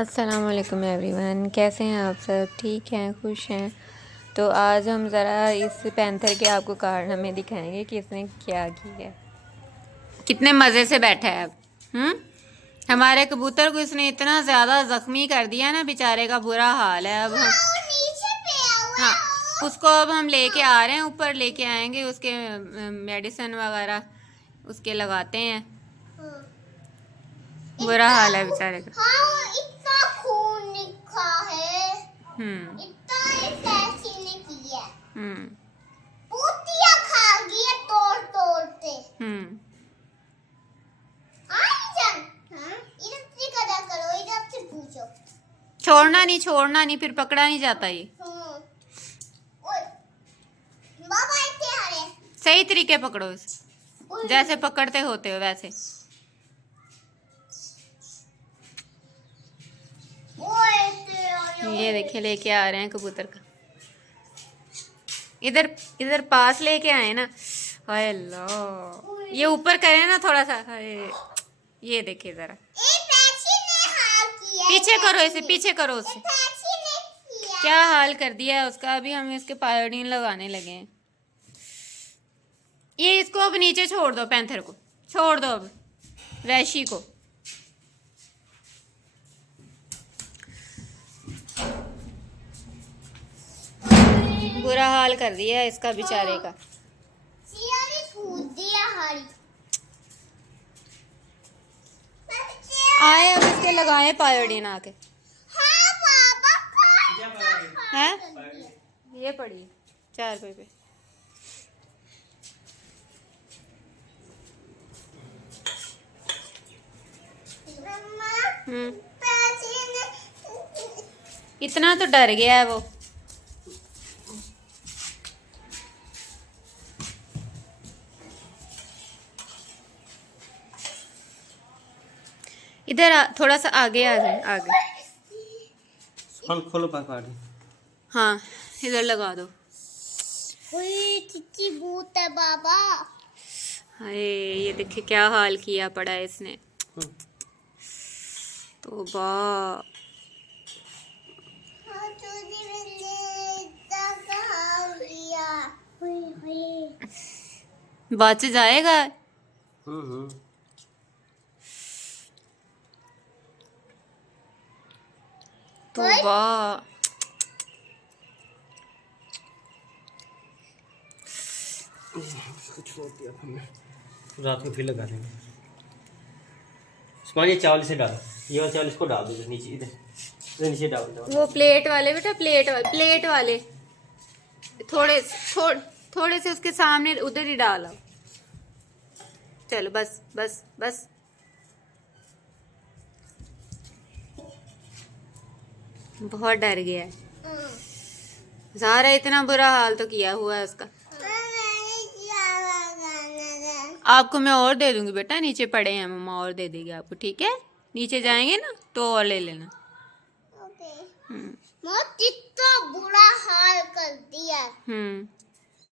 अस्सलाम वालेकुम एवरीवन, कैसे हैं आप सब? ठीक हैं, खुश हैं? तो आज हम ज़रा इस पैंथर के आपको कारनामे दिखाएंगे कि इसने क्या किया है। कितने मज़े से बैठा है अब। हमारे कबूतर को इसने इतना ज़्यादा ज़ख्मी कर दिया ना, बेचारे का बुरा हाल है। अब हम हाँ, उसको अब हम लेके आ रहे हैं, ऊपर लेके आएंगे, उसके मेडिसिन वगैरह उसके लगाते हैं। बुरा हाल है बेचारे का। इतना खून निकला है। इतना ने किया। पोतिया खा गया तोड़ तोड़ के। इधर से करो, इधर से पूछो। छोड़ना नहीं, फिर पकड़ा नहीं जाता ये। बाबा इतने आ रहे। सही तरीके पकड़ो इसे, जैसे पकड़ते होते हो वैसे। ये देखिए लेके आ रहे हैं कबूतर का। इधर इधर पास लेके आए ना। हाय अल्लाह, ये ऊपर करे ना थोड़ा सा। हाय, ये देखिए जरा, पीछे करो इसे, पीछे करो उसे। क्या हाल कर दिया है उसका। अभी हम इसके पायोडीन लगाने लगे हैं। ये इसको अब नीचे छोड़ दो, पैंथर को छोड़ दो अब, वैशी को। बुरा हाल कर दिया है इसका बेचारे का। आए अब इसके लगाए पायोडीन आके। हैं? ये पड़ी 4 रुपए पे। इतना तो डर गया है वो। इधर थोड़ा सा आगे आ जाए, आगे। खोलो पापा। हाँ, इधर लगा दो। चिट्ठी भूत है बाबा। हाय, ये देखिए क्या हाल किया पड़ा है इसने। तौबा। बच जाएगा। तौबा। छोड़ दिया हमने, रात को फिर लगा देंगे। ये चावल से डाल, ये वाला चावल इसको डाल दो नीचे, इधर नीचे डाल दो। वो प्लेट वाले बेटा, प्लेट वाले थोड़े से उसके सामने उधर ही डालो। चलो बस बस बस। बहुत डर गया है ज़ारा, इतना बुरा हाल तो किया हुआ है उसका। आपको मैं और दे दूंगी बेटा, नीचे पड़े हैं, मम्मा और दे देगी आपको, ठीक है? नीचे जाएंगे ना तो और ले लेना। कितना बुरा हाल कर दिया।